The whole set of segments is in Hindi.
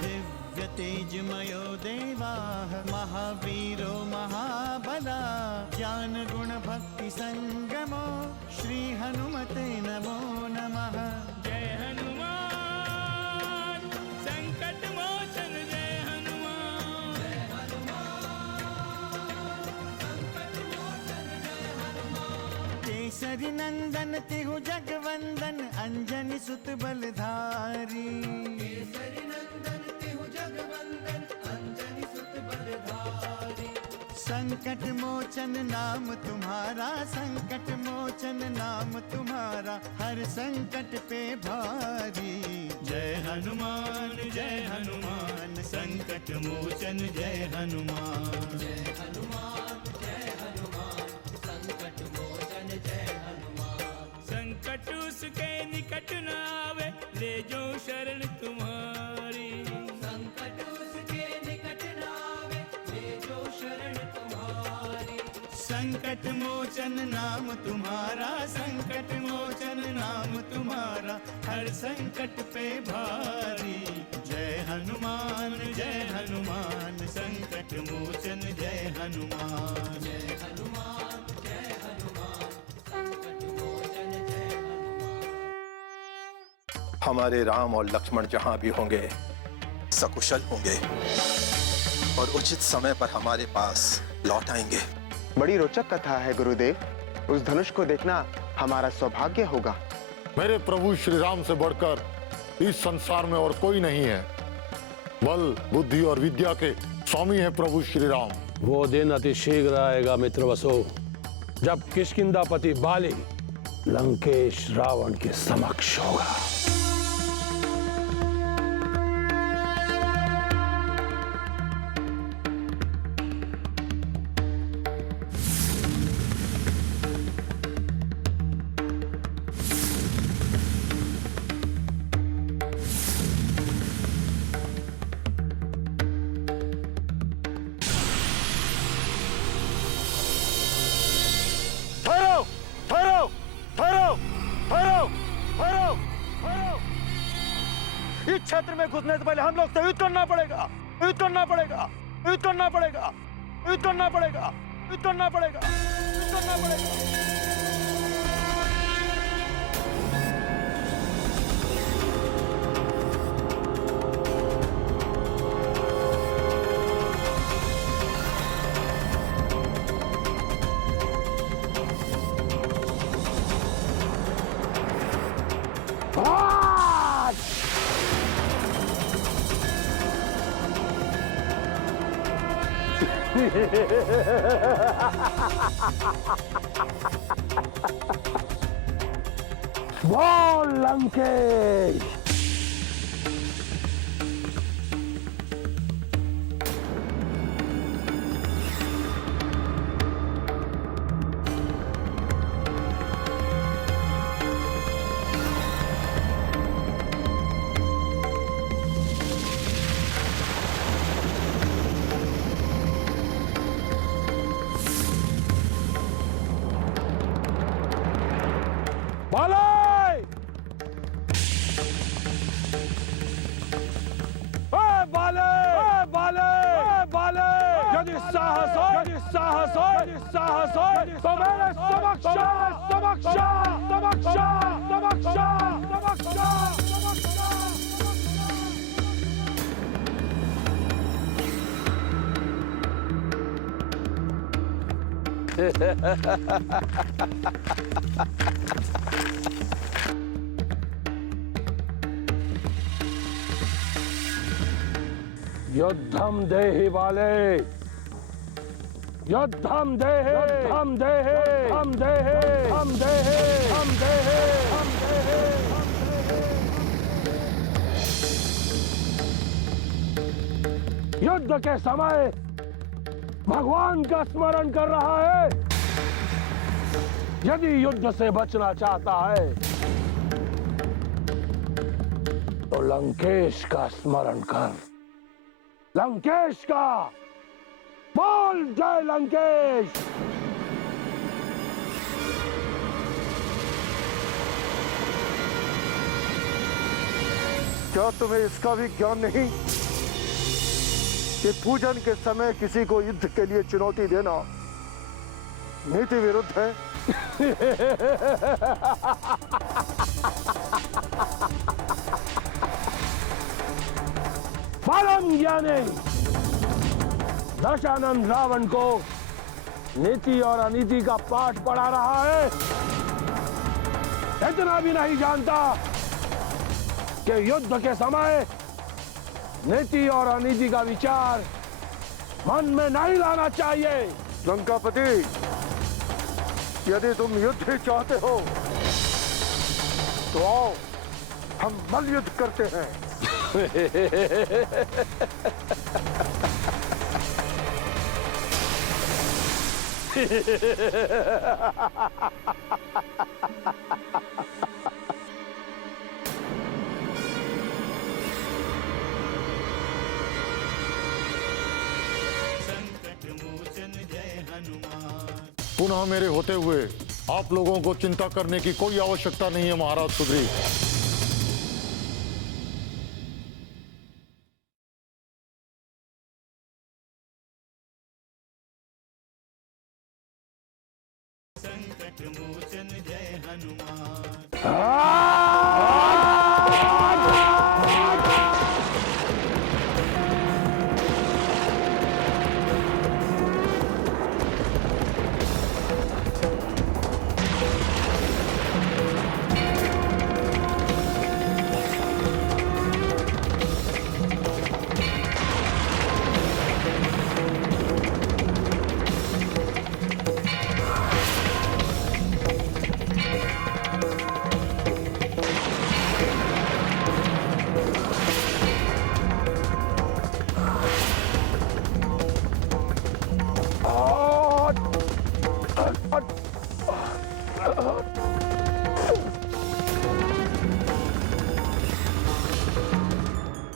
दिव्य तेजमयो देवाः महावीरो महाबला ज्ञान गुण भक्ति संगमो श्री हनुमते नमो नमः। जय हनुमान संकट मोचन जय हनुमान। जय हनुमान संकट मोचन जय हनुमान। केसरी नंदन तिहु जगवंदन अंजनी सुत बलधारी। केसरी नंदन तिहु जगवंदन अंजनी सुत बलधारी। संकट मोचन नाम तुम्हारा संकट मोचन नाम तुम्हारा हर संकट पे भारी। जय हनुमान संकट मोचन जय हनुमान। जय हनुमान संकट मोचन जय हनुमान। संकट उसके निकट न आवे ले जो शरण तुम्हारी। संकट उसके निकट न आवे ले जो शरण तुम्हारी। संकट मोचन नाम तुम्हारा संकट मोचन नाम तुम्हारा हर संकट पे भारी। जय हनुमान संकट मोचन जय हनुमान। जय हनुमान संकट मोचन जय हनुमान। हमारे राम और लक्ष्मण जहां भी होंगे सकुशल होंगे और उचित समय पर हमारे पास लौट आएंगे। बड़ी रोचक कथा है गुरुदेव। उस धनुष को देखना हमारा सौभाग्य होगा। मेरे प्रभु श्री राम से बढ़कर इस संसार में और कोई नहीं है। बल बुद्धि और विद्या के स्वामी है प्रभु श्री राम। वो दिन अति शीघ्र आएगा मित्र वसु, जब किष्किंधापति बाली लंकेश रावण के समक्ष होगा। इस क्षेत्र में घुसने से पहले हम लोग से युद्ध करना पड़ेगा। युद्ध करना पड़ेगा। युद्ध करना पड़ेगा। युद्ध करना पड़ेगा। युद्ध करना पड़ेगा। युद्ध करना पड़ेगा। बोल लंकेश। साहस हो तो मेरे समक्ष युद्धम देहि बाले युद्धम देहे हम देहे हम देहे हम देहे हम देहे हम देहे। युद्ध के समय भगवान का स्मरण कर रहा है। यदि युद्ध से बचना चाहता है तो लंकेश का स्मरण कर। लंकेश का बोल जय लंकेश। क्या तुम्हें इसका भी ज्ञान नहीं कि पूजन के समय किसी को युद्ध के लिए चुनौती देना नीति विरुद्ध है। परम ज्ञानी दशानन रावण को नीति और अनीति का पाठ पढ़ा रहा है। इतना भी नहीं जानता कि युद्ध के समय नीति और अनीति का विचार मन में नहीं लाना चाहिए। लंकापति, यदि तुम युद्ध ही चाहते हो तो आओ हम मल्लयुद्ध करते हैं। संकट मोचन जय हनुमान। पुनः मेरे होते हुए आप लोगों को चिंता करने की कोई आवश्यकता नहीं है महाराज सुग्रीव। संकट मोचन जय हनुमान।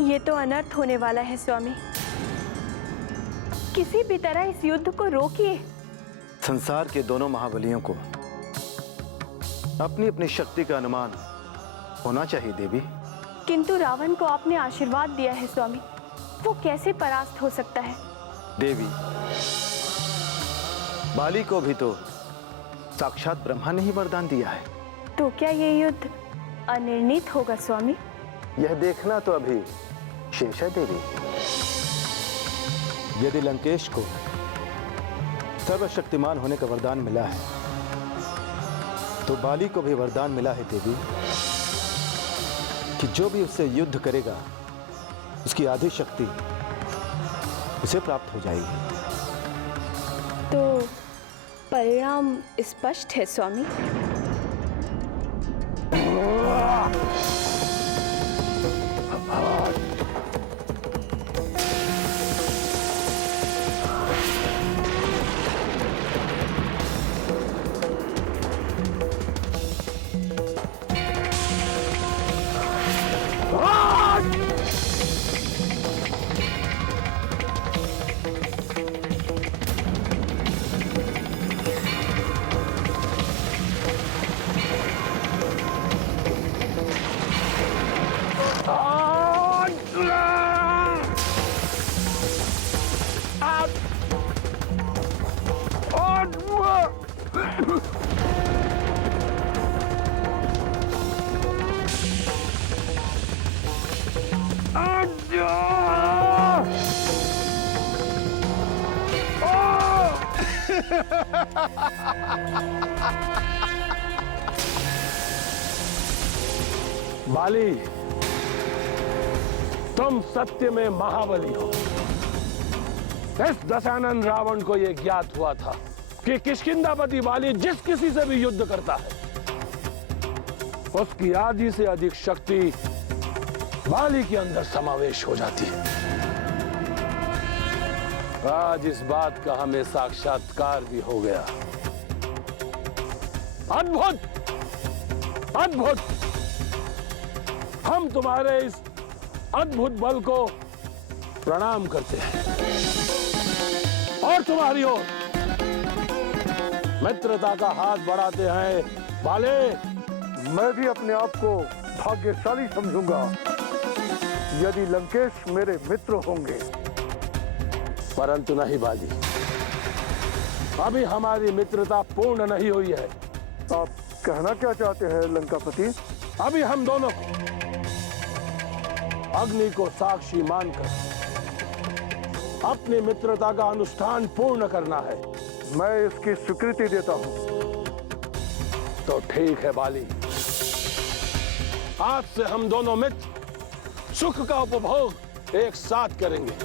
ये तो अनर्थ होने वाला है स्वामी। किसी भी तरह इस युद्ध को रोकिए। संसार के दोनों महाबलियों को अपनी अपनी शक्ति का अनुमान होना चाहिए देवी। किंतु रावण को आपने आशीर्वाद दिया है स्वामी, वो कैसे परास्त हो सकता है? देवी, बाली को भी तो साक्षात ब्रह्मा ने ही वरदान दिया है। तो क्या ये युद्ध अनिर्णित होगा स्वामी? यह देखना तो अभी शेष है देवी। यदि लंकेश को सर्वशक्तिमान होने का वरदान मिला है तो बाली को भी वरदान मिला है देवी कि जो भी उससे युद्ध करेगा उसकी आधी शक्ति उसे प्राप्त हो जाएगी। तो परिणाम स्पष्ट है स्वामी। बाली, तुम सत्य में महाबली हो। इस दशानन रावण को यह ज्ञात हुआ था कि किष्किंधापति बाली जिस किसी से भी युद्ध करता है उसकी आधी से अधिक शक्ति बाली के अंदर समावेश हो जाती है। आज इस बात का हमें साक्षात्कार भी हो गया। अद्भुत, अद्भुत। हम तुम्हारे इस अद्भुत बल को प्रणाम करते हैं और तुम्हारी ओर मित्रता का हाथ बढ़ाते हैं। बाले, मैं भी अपने आप को भाग्यशाली समझूंगा यदि लंकेश मेरे मित्र होंगे। परंतु नहीं बाली, अभी हमारी मित्रता पूर्ण नहीं हुई है। आप कहना क्या चाहते हैं लंकापति? अभी हम दोनों को अग्नि को साक्षी मानकर अपनी मित्रता का अनुष्ठान पूर्ण करना है। मैं इसकी स्वीकृति देता हूं। तो ठीक है बाली, आज से हम दोनों मित्र सुख का उपभोग एक साथ करेंगे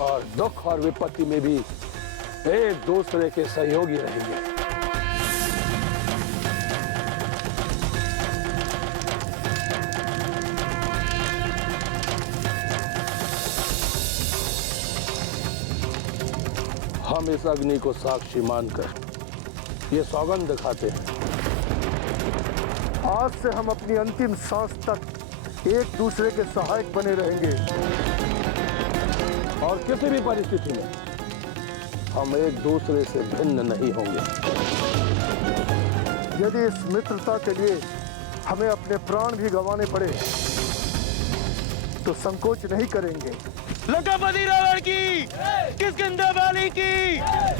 और दुख और विपत्ति में भी एक दूसरे के सहयोगी रहेंगे। हम इस अग्नि को साक्षी मानकर ये सौगंध खाते हैं, आज से हम अपनी अंतिम सांस तक एक दूसरे के सहायक बने रहेंगे और किसी भी परिस्थिति में हम एक दूसरे से भिन्न नहीं होंगे। यदि इस मित्रता के लिए हमें अपने प्राण भी गंवाने पड़े तो संकोच नहीं करेंगे। लंकापति रावण की, किष्किंधा वाली की,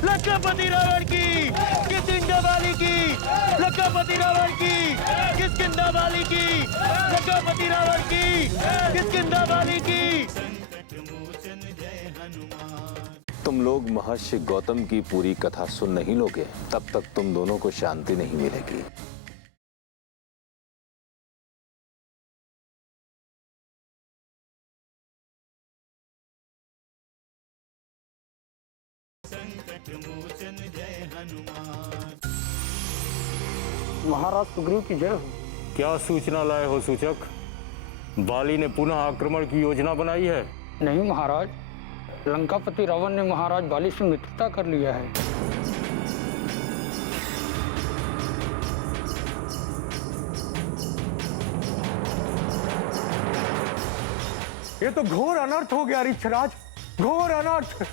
लंकापति रावण की, किष्किंधा वाली की, लंकापति रावण की, किष्किंधा वाली की, लंकापति रावण की, किष्किंधा वाली की। तुम लोग महर्षि गौतम की पूरी कथा सुन नहीं लोगे तब तक तुम दोनों को शांति नहीं मिलेगी। महाराज सुग्रीव की जय हो। क्या सूचना लाए हो सूचक? बाली ने पुनः आक्रमण की योजना बनाई है? नहीं महाराज, लंकापति रावण ने महाराज बाली से मित्रता कर लिया है। ये तो घोर अनर्थ हो गया ऋक्षराज, घोर अनर्थ।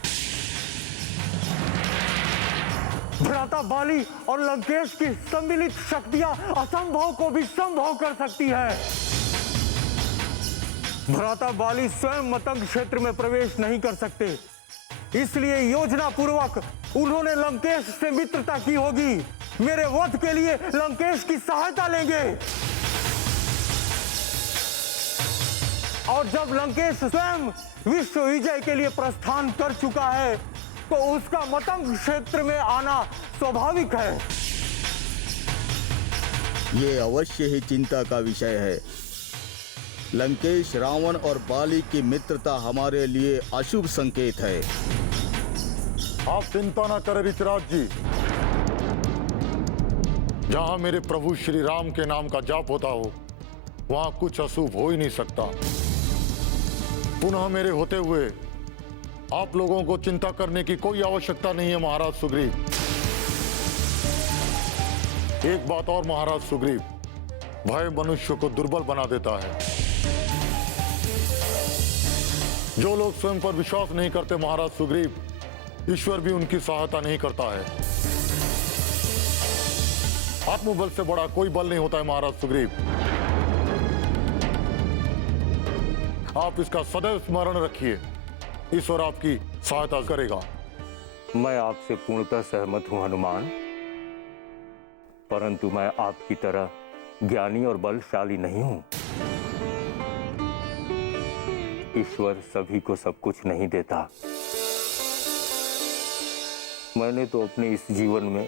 भ्राता बाली और लंकेश की सम्मिलित शक्तियां असंभव को भी संभव कर सकती है। भ्राता बाली स्वयं मतंग क्षेत्र में प्रवेश नहीं कर सकते, इसलिए योजना पूर्वक उन्होंने लंकेश से मित्रता की होगी। मेरे वध के लिए लंकेश की सहायता लेंगे और जब लंकेश स्वयं विश्व विजय के लिए प्रस्थान कर चुका है तो उसका मतंग क्षेत्र में आना स्वाभाविक है। ये अवश्य ही चिंता का विषय है। लंकेश, रावण और बाली की मित्रता हमारे लिए अशुभ संकेत है। आप चिंता ना करें ऋषराज जी, जहां मेरे प्रभु श्री राम के नाम का जाप होता हो वहां कुछ अशुभ हो ही नहीं सकता। पुनः मेरे होते हुए आप लोगों को चिंता करने की कोई आवश्यकता नहीं है महाराज सुग्रीव। एक बात और महाराज सुग्रीव, भय मनुष्य को दुर्बल बना देता है। जो लोग स्वयं पर विश्वास नहीं करते महाराज सुग्रीव, ईश्वर भी उनकी सहायता नहीं करता है। आत्मबल से बड़ा कोई बल नहीं होता है महाराज सुग्रीव। आप इसका सदैव स्मरण रखिए, ईश्वर आपकी सहायता करेगा। मैं आपसे पूर्णतः सहमत हूं हनुमान, परंतु मैं आपकी तरह ज्ञानी और बलशाली नहीं हूं। ईश्वर सभी को सब कुछ नहीं देता। मैंने तो अपने इस जीवन में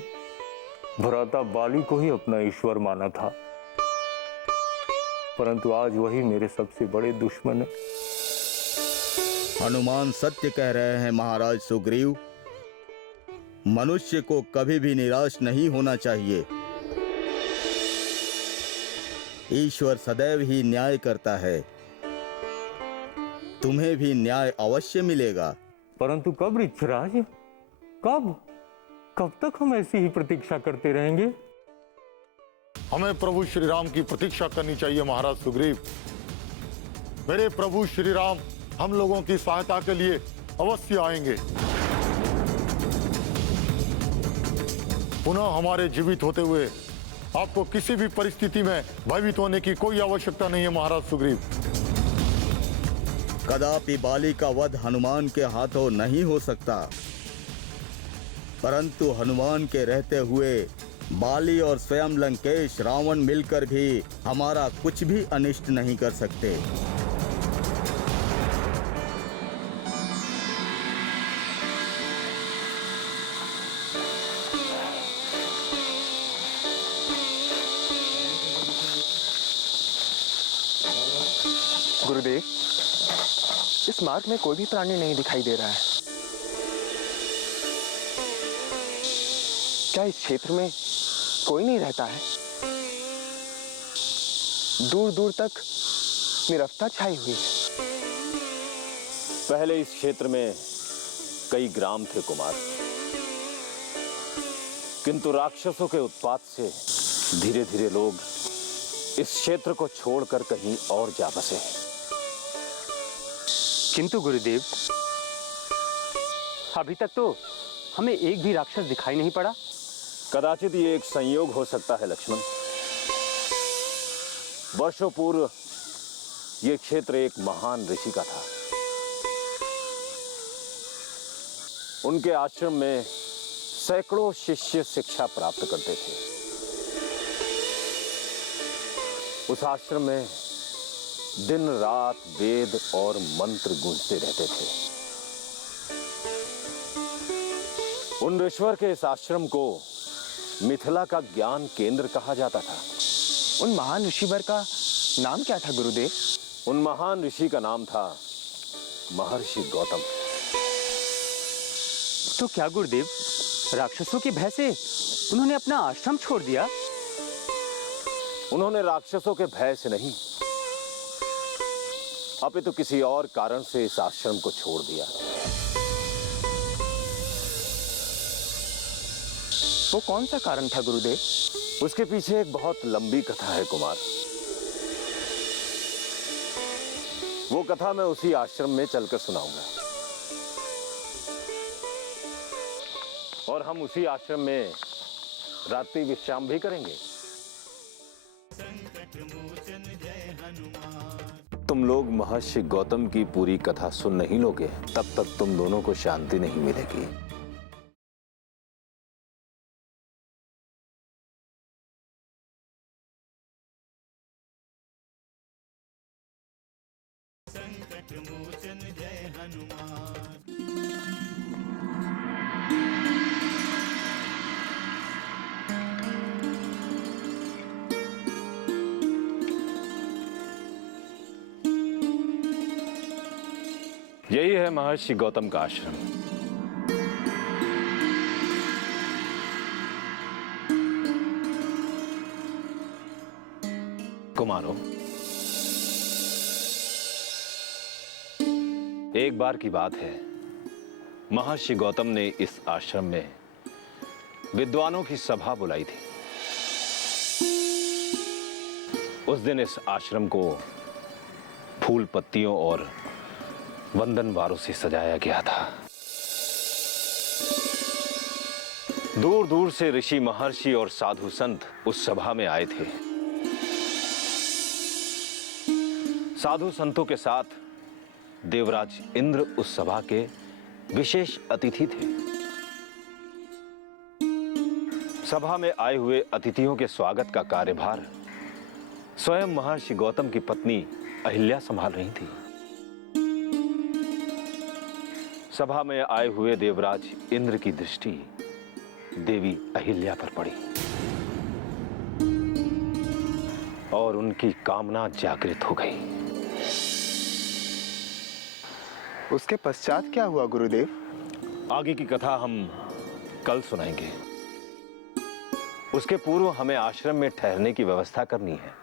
भ्राता बाली को ही अपना ईश्वर माना था, परंतु आज वही मेरे सबसे बड़े दुश्मन है। हनुमान सत्य कह रहे हैं महाराज सुग्रीव। मनुष्य को कभी भी निराश नहीं होना चाहिए। ईश्वर सदैव ही न्याय करता है। तुम्हें भी न्याय अवश्य मिलेगा। परंतु कब ऋक्षराज? कब तक हम ऐसी ही प्रतीक्षा करते रहेंगे? हमें प्रभु श्री राम की प्रतीक्षा करनी चाहिए महाराज सुग्रीव। मेरे प्रभु श्री राम हम लोगों की सहायता के लिए अवश्य आएंगे। पुनः हमारे जीवित होते हुए आपको किसी भी परिस्थिति में भयभीत होने की कोई आवश्यकता नहीं है महाराज सुग्रीव। कदापि बाली का वध हनुमान के हाथों नहीं हो सकता, परंतु हनुमान के रहते हुए बाली और स्वयं लंकेश रावण मिलकर भी हमारा कुछ भी अनिष्ट नहीं कर सकते। गुरुदेव, इस मार्ग में कोई भी प्राणी नहीं दिखाई दे रहा है। क्या इस क्षेत्र में कोई नहीं रहता है? दूर दूर तक निरवता छाई हुई है। पहले इस क्षेत्र में कई ग्राम थे कुमार, किंतु राक्षसों के उत्पात से धीरे धीरे लोग इस क्षेत्र को छोड़कर कहीं और जा बसे। किंतु गुरुदेव, अभी तक तो हमें एक भी राक्षस दिखाई नहीं पड़ा। कदाचित ये एक संयोग हो सकता है लक्ष्मण। वर्षों पूर्व ये क्षेत्र एक महान ऋषि का था। उनके आश्रम में सैकड़ों शिष्य शिक्षा प्राप्त करते थे। उस आश्रम में दिन रात वेद और मंत्र गूंजते रहते थे। उन ऋषिवर के इस आश्रम को मिथिला का ज्ञान केंद्र कहा जाता था। उन महान ऋषिवर का नाम क्या था गुरुदेव? उन महान ऋषि का नाम था महर्षि गौतम। तो क्या गुरुदेव, राक्षसों के भय से उन्होंने अपना आश्रम छोड़ दिया? उन्होंने राक्षसों के भय से नहीं, अपितु किसी और कारण से इस आश्रम को छोड़ दिया। वो कौन सा कारण था गुरुदेव? उसके पीछे एक बहुत लंबी कथा है कुमार। वो कथा मैं उसी आश्रम में चलकर सुनाऊंगा, और हम उसी आश्रम में रात्रि विश्राम भी करेंगे। तुम लोग महर्षि गौतम की पूरी कथा सुन नहीं लोगे, तब तक तुम दोनों को शांति नहीं मिलेगी। संकट मोचन जय हनुमान। यही है महर्षि गौतम का आश्रम। कुमारों, एक बार की बात है, महर्षि गौतम ने इस आश्रम में विद्वानों की सभा बुलाई थी। उस दिन इस आश्रम को फूल पत्तियों और वंदनवारों से सजाया गया था। दूर दूर से ऋषि, महर्षि और साधु संत उस सभा में आए थे। साधु संतों के साथ देवराज इंद्र उस सभा के विशेष अतिथि थे। सभा में आए हुए अतिथियों के स्वागत का कार्यभार स्वयं महर्षि गौतम की पत्नी अहिल्या संभाल रही थी। सभा में आए हुए देवराज इंद्र की दृष्टि देवी अहिल्या पर पड़ी और उनकी कामना जागृत हो गई। उसके पश्चात क्या हुआ गुरुदेव? आगे की कथा हम कल सुनाएंगे। उसके पूर्व हमें आश्रम में ठहरने की व्यवस्था करनी है।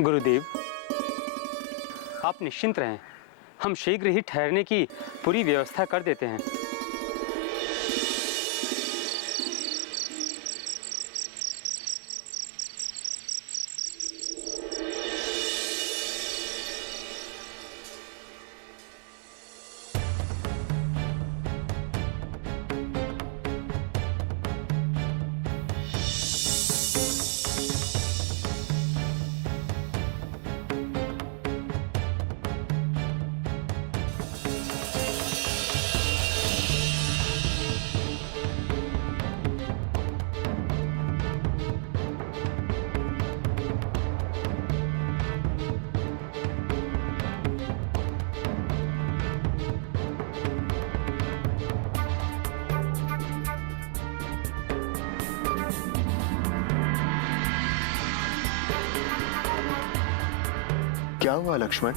गुरुदेव, आप निश्चिंत रहें, हम शीघ्र ही ठहरने की पूरी व्यवस्था कर देते हैं। क्या हुआ लक्ष्मण?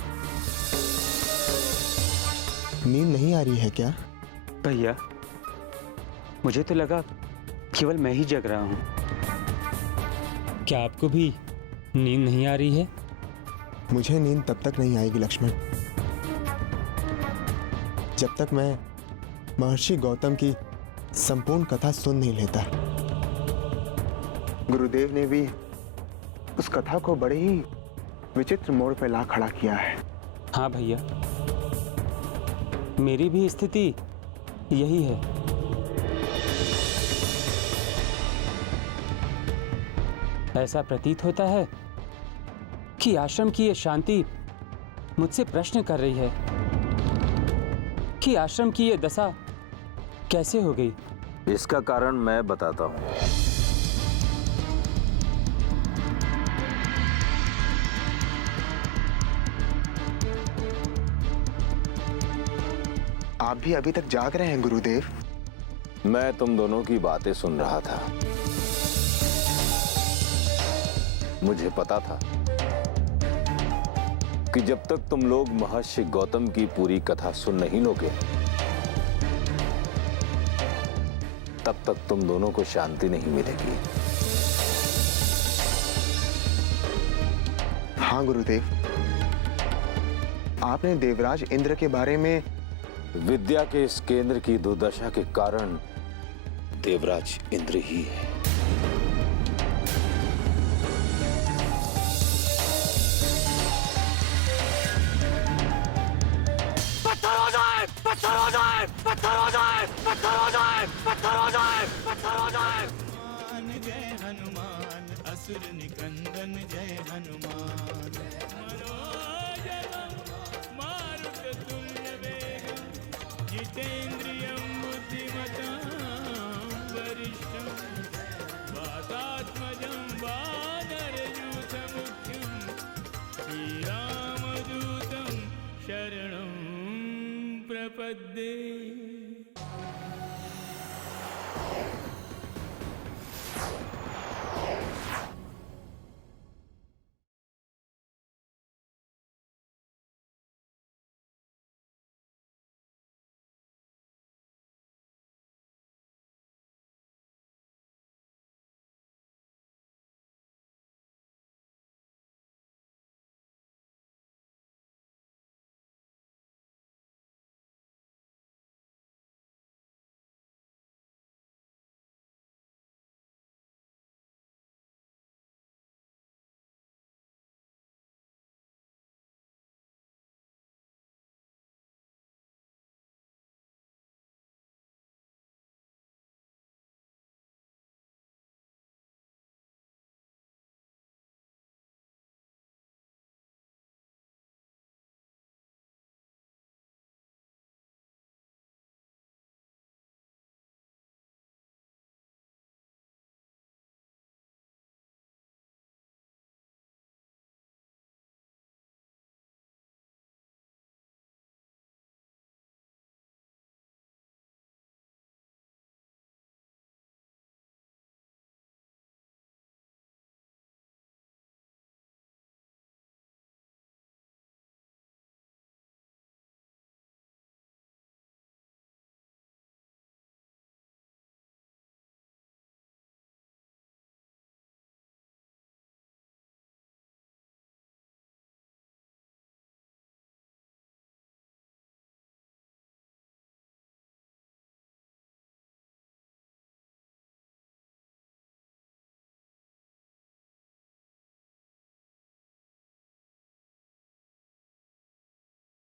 नींद नहीं आ रही है क्या? भैया, मुझे तो लगा केवल मैं ही जग रहा हूँ। क्या आपको भी नींद नहीं आ रही है? मुझे नींद तब तक नहीं आएगी लक्ष्मण, जब तक मैं महर्षि गौतम की संपूर्ण कथा सुन नहीं लेता। गुरुदेव ने भी उस कथा को बड़े ही विचित्र मोड़ पर ला खड़ा किया है। हाँ भैया, मेरी भी स्थिति यही है। ऐसा प्रतीत होता है कि आश्रम की ये शांति मुझसे प्रश्न कर रही है कि आश्रम की ये दशा कैसे हो गई। इसका कारण मैं बताता हूं। आप भी अभी तक जाग रहे हैं गुरुदेव? मैं तुम दोनों की बातें सुन रहा था। मुझे पता था कि जब तक तुम लोग महर्षि गौतम की पूरी कथा सुन नहीं लोगे, तब तक तुम दोनों को शांति नहीं मिलेगी। हाँ गुरुदेव, आपने देवराज इंद्र के बारे में विद्या के इस केंद्र की दुर्दशा के कारण देवराज इंद्र ही है। पत्थर हो जाए, पत्थर हो जाए, पत्थर हो जाए, पत्थर हो जाए, पत्थर हो जाए, पत्थर हो जाए। जय हनुमान, असुर निकंदन जय हनुमान। मारुततुल्य वेगं, जितेन्द्रियं बुद्धिमतां वरिष्ठं, वातात्मजं वानरयूथमुख्यं, श्रीरामदूतं शरणं प्रपद्ये।